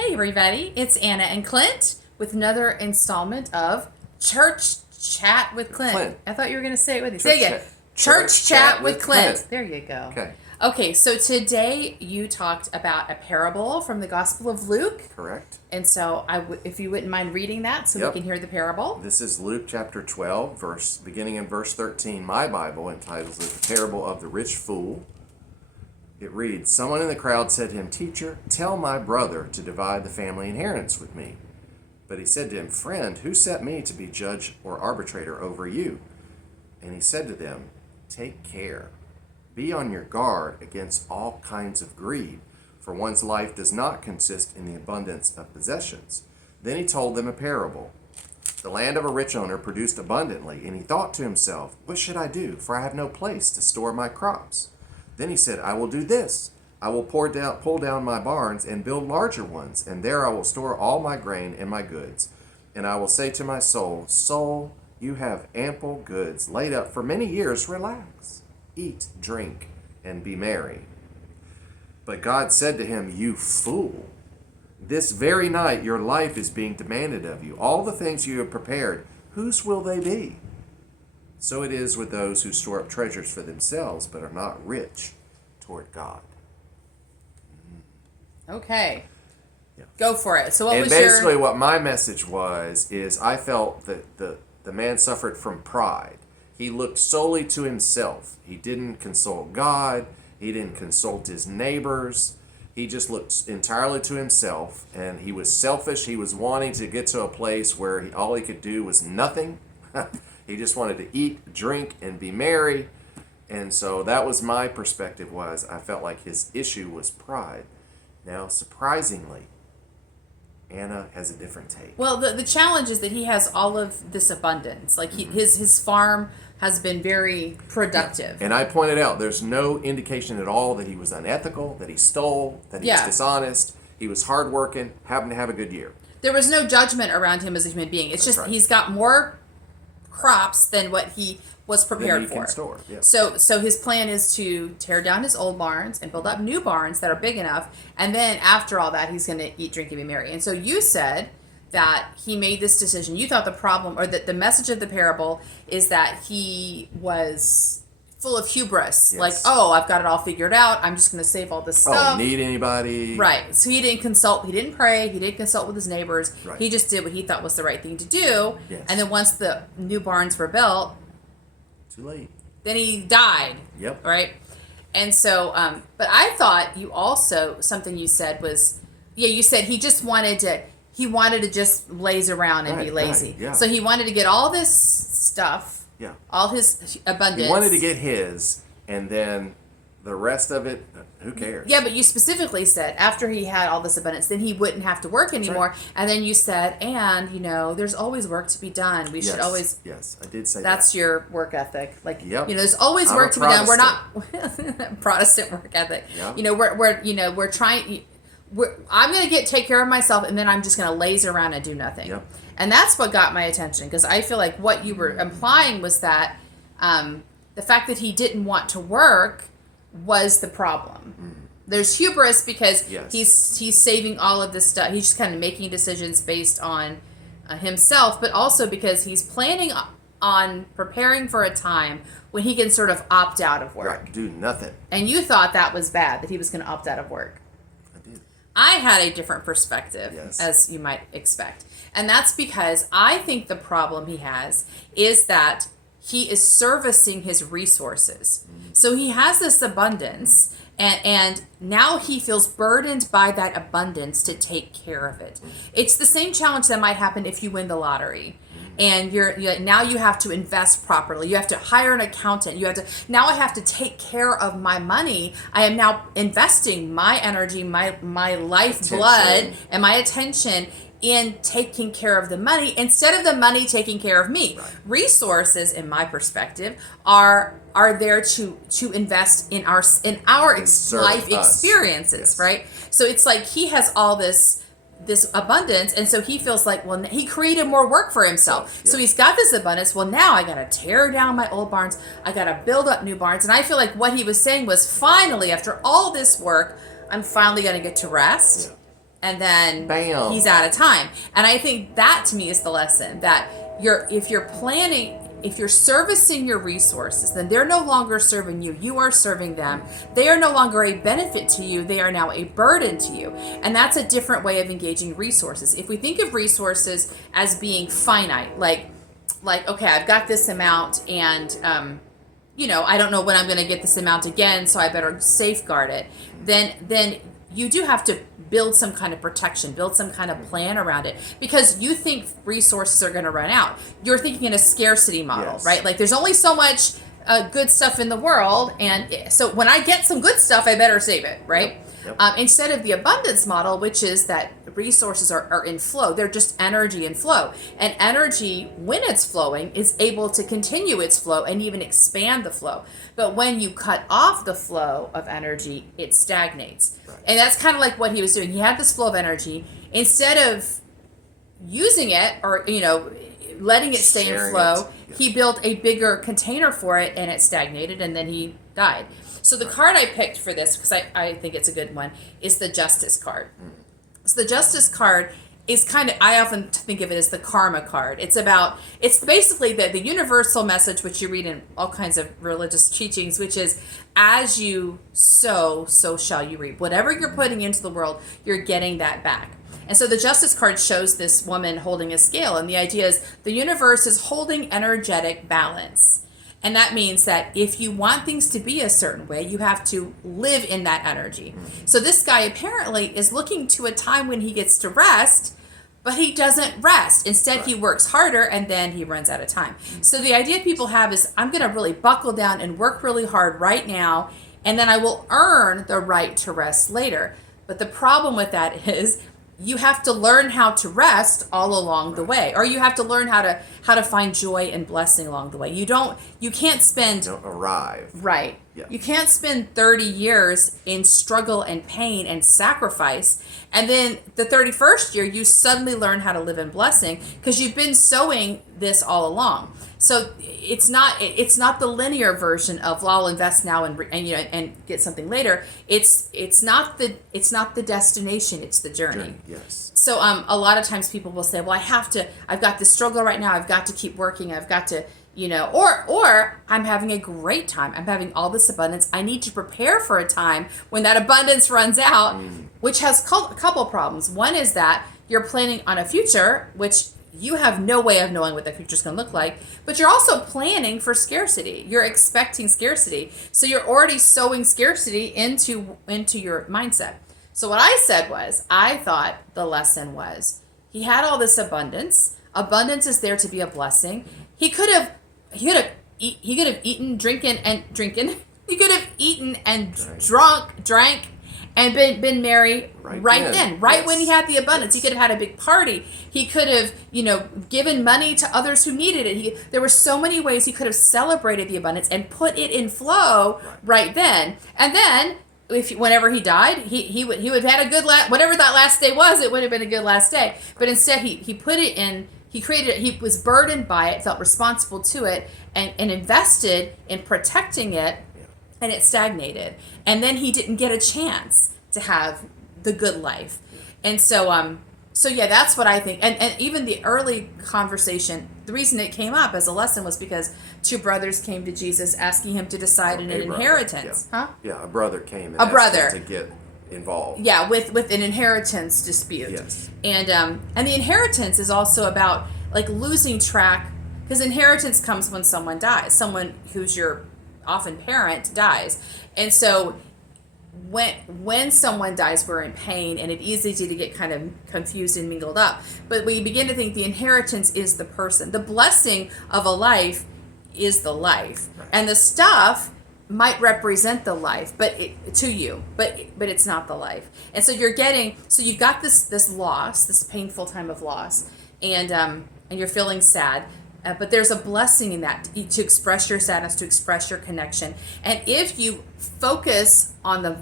Hey everybody, it's Anna and Clint with another installment of Church Chat with Clint. Clint. I thought you were going to say it with me. Say it again. Church Church Chat with Clint. Clint. There you go. Okay. Okay, so today you talked about a parable from the Gospel of Luke. Correct. And so if you wouldn't mind reading that so we Yep. can hear the parable. This is Luke chapter 12, beginning in verse 13. My Bible entitles it The Parable of the Rich Fool. It reads, Someone in the crowd said to him, Teacher, tell my brother to divide the family inheritance with me. But he said to him, Friend, who set me to be judge or arbitrator over you? And he said to them, Take care. Be on your guard against all kinds of greed, for one's life does not consist in the abundance of possessions. Then he told them a parable. The land of a rich owner produced abundantly, and he thought to himself, What should I do? For I have no place to store my crops. Then he said, I will do this. I will pull down my barns and build larger ones, and there I will store all my grain and my goods. And I will say to my soul, Soul, you have ample goods laid up for many years. Relax, eat, drink, and be merry. But God said to him, You fool, this very night your life is being demanded of you. All the things you have prepared, whose will they be? So it is with those who store up treasures for themselves, but are not rich toward God. Okay. Yeah. Go for it. So what And was basically your... what my message was is I felt that the man suffered from pride. He looked solely to himself. He didn't consult God. He didn't consult his neighbors. He just looked entirely to himself, and he was selfish. He was wanting to get to a place where all he could do was nothing. He just wanted to eat, drink, and be merry. And so that was my perspective, was I felt like his issue was pride. Now, surprisingly, Anna has a different take. Well, the challenge is that he has all of this abundance. Like his farm has been very productive. And I pointed out there's no indication at all that he was unethical, that he stole, that he was dishonest. He was hardworking, happened to have a good year. There was no judgment around him as a human being. It's That's just right. he's got more crops than what he was prepared Then he for. can store. Yeah. So his plan is to tear down his old barns and build up new barns that are big enough, and then after all that, he's going to eat, drink, and be merry. And so you said that he made this decision. You thought the problem, or that the message of the parable, is that he was full of hubris. Yes. Like, oh, I've got it all figured out. I'm just going to save all this Oh, stuff. need anybody? Right. So he didn't consult. He didn't pray. He didn't consult with his neighbors. Right. He just did what he thought was the right thing to do. Yes. And then once the new barns were built, Too late. then he died. Yep. Right. And so, but I thought you also, something you said was, you said he just wanted to just laze around and be Right, lazy. right, yeah. So he wanted to get all this stuff, Yeah. all his abundance. He wanted to get his, and then the rest of it, who cares? Yeah, but you specifically said after he had all this abundance, then he wouldn't have to work anymore. right. And then you said, and there's always work to be done. We should always. Yes, I did say That's that. your work ethic. Like, Yep. there's always I'm work a to be done. We're not Protestant work ethic. Yep. We're trying. I'm gonna take care of myself, and then I'm just gonna laze around and do nothing. Yep. And that's what got my attention, because I feel like what you were implying was that the fact that he didn't want to work was the problem. There's hubris because Yes. he's saving all of this stuff. He's just kind of making decisions based on himself, but also because he's planning on preparing for a time when he can sort of opt out of work. Right, do nothing. And you thought that was bad, that he was going to opt out of work. I did. I had a different perspective, Yes. as you might expect. And that's because I think the problem he has is that he is servicing his resources. So he has this abundance, and now he feels burdened by that abundance to take care of it. It's the same challenge that might happen if you win the lottery. And now you have to invest properly. You have to hire an accountant. Now I have to take care of my money. I am now investing my energy, my lifeblood, Attention. and my attention in taking care of the money instead of the money taking care of me. Right. Resources, in my perspective, are there to invest in our serve life us. experiences, Yes. right? So it's like he has all this abundance, and so he feels like, well, he created more work for himself. Yeah. So he's got this abundance. Well, now I got to tear down my old barns. I got to build up new barns. And I feel like what he was saying was, finally, after all this work, I'm finally going to get to rest. Yeah. and then Bam. he's out of time. And I think that to me is the lesson, that if you're planning, if you're servicing your resources, then they're no longer serving you. You are serving them. They are no longer a benefit to you. They are now a burden to you. And that's a different way of engaging resources. If we think of resources as being finite, like okay, I've got this amount, and I don't know when I'm going to get this amount again, so I better safeguard it. Then you do have to build some kind of protection, build some kind of plan around it, because you think resources are going to run out. You're thinking in a scarcity model, Yes. right? Like there's only so much good stuff in the world, and so when I get some good stuff, I better save it, right? Yep. Instead of the abundance model, which is that resources are in flow. They're just energy in flow. And energy, when it's flowing, is able to continue its flow and even expand the flow. But when you cut off the flow of energy, it stagnates. Right. And that's kind of like what he was doing. He had this flow of energy. Instead of using it or, letting it stay in Sharing flow, it. Yeah. he built a bigger container for it, and it stagnated, and then he died. So the card I picked for this, because I think it's a good one, is the Justice card. So the Justice card is I often think of it as the karma card. It's basically the universal message, which you read in all kinds of religious teachings, which is, as you sow, so shall you reap. Whatever you're putting into the world, you're getting that back. And so the Justice card shows this woman holding a scale, and the idea is the universe is holding energetic balance. And that means that if you want things to be a certain way, you have to live in that energy. So this guy apparently is looking to a time when he gets to rest, but he doesn't rest. Instead, he works harder, and then he runs out of time. So the idea people have is, I'm going to really buckle down and work really hard right now, and then I will earn the right to rest later. But the problem with that is, you have to learn how to rest all along the way, or you have to learn how to find joy and blessing along the way. You can't spend Don't arrive. right. Yeah. You can't spend 30 years in struggle and pain and sacrifice, and then the 31st year you suddenly learn how to live in blessing, because you've been sowing this all along. So it's not the linear version of, well, I'll invest now and get something later. It's not the destination, it's the journey. Yes. So a lot of times people will say, well, I've got this struggle right now, I've got to keep working, I've got to, or I'm having a great time, I'm having all this abundance, I need to prepare for a time when that abundance runs out, which has a couple problems. One is that you're planning on a future, which you have no way of knowing what the future is going to look like, but you're also planning for scarcity. You're expecting scarcity. So you're already sowing scarcity into your mindset. So what I said was, I thought the lesson was, he had all this abundance. Abundance is there to be a blessing. He could have eaten, drinking. He could have eaten and drank, and been merry right then, Yes. when he had the abundance. He could have had a big party. He could have, given money to others who needed it. There were so many ways he could have celebrated the abundance and put it in flow right then. And then, whenever he died, he would have had a good whatever that last day was. It would have been a good last day. But instead, he put it in. He created it. He was burdened by it, felt responsible to it, and invested in protecting it. And it stagnated, and then he didn't get a chance to have the good life. And so that's what I think. And even the early conversation, the reason it came up as a lesson was because two brothers came to Jesus asking him to decide an inheritance. Yeah, a brother came and A asked brother. him to get involved. Yeah, with an inheritance dispute. Yes. And the inheritance is also about like losing track, because inheritance comes when someone dies, someone who's your often parent dies. And so when someone dies, we're in pain, and it's easy to get kind of confused and mingled up. But we begin to think the inheritance is the person. The blessing of a life is the life. Right. And the stuff might represent the life, but it's not the life. And so you've got this loss, this painful time of loss, and you're feeling sad. But there's a blessing in that, to express your sadness, to express your connection. And if you focus on the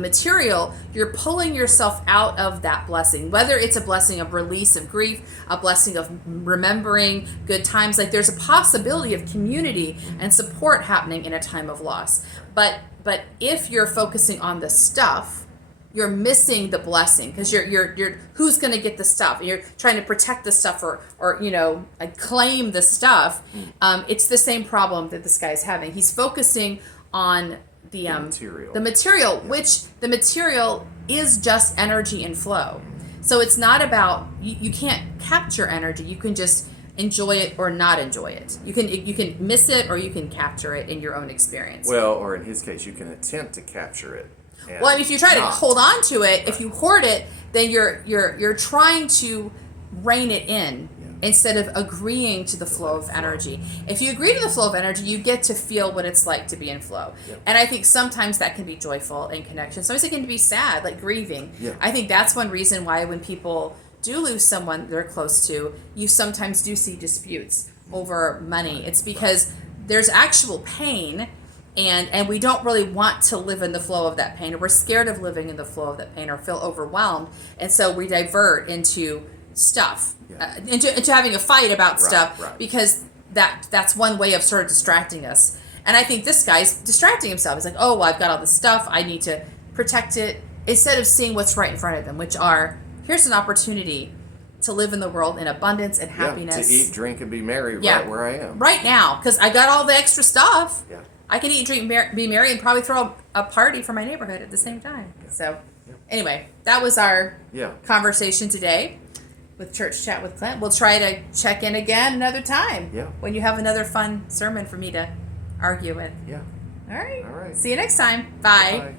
material, you're pulling yourself out of that blessing. Whether it's a blessing of release of grief, a blessing of remembering good times, like there's a possibility of community and support happening in a time of loss. But if you're focusing on the stuff, you're missing the blessing because you're who's going to get the stuff, and you're trying to protect the stuff or like claim the stuff. It's the same problem that this guy's having. He's focusing on the material, which the material is just energy and flow. So it's not about you can't capture energy. You can just enjoy it or not enjoy it. You can miss it or you can capture it in your own experience. Well, or in his case, you can attempt to capture it. Well, I mean, if you try to hold on to it, if you hoard it, then you're trying to rein it in instead of agreeing to the flow of energy. If you agree to the flow of energy, you get to feel what it's like to be in flow. Yep. And I think sometimes that can be joyful in connection. Sometimes it can be sad, like grieving. Yeah. I think that's one reason why when people do lose someone they're close to, you sometimes do see disputes over money. It's because there's actual pain, and we don't really want to live in the flow of that pain, or we're scared of living in the flow of that pain, or feel overwhelmed, and so we divert into stuff, into having a fight about stuff, because that's one way of sort of distracting us. And I think this guy's distracting himself. He's like, oh, well, I've got all this stuff, I need to protect it, instead of seeing what's right in front of him, which are, here's an opportunity to live in the world in abundance and happiness. To eat, drink, and be merry right where I am. Right now, because I got all the extra stuff. Yeah. I can eat, drink, be merry, and probably throw a party for my neighborhood at the same time. So, anyway, that was our conversation today with Church Chat with Clint. We'll try to check in again another time when you have another fun sermon for me to argue with. Yeah. All right. All right. See you next time. Bye. Bye.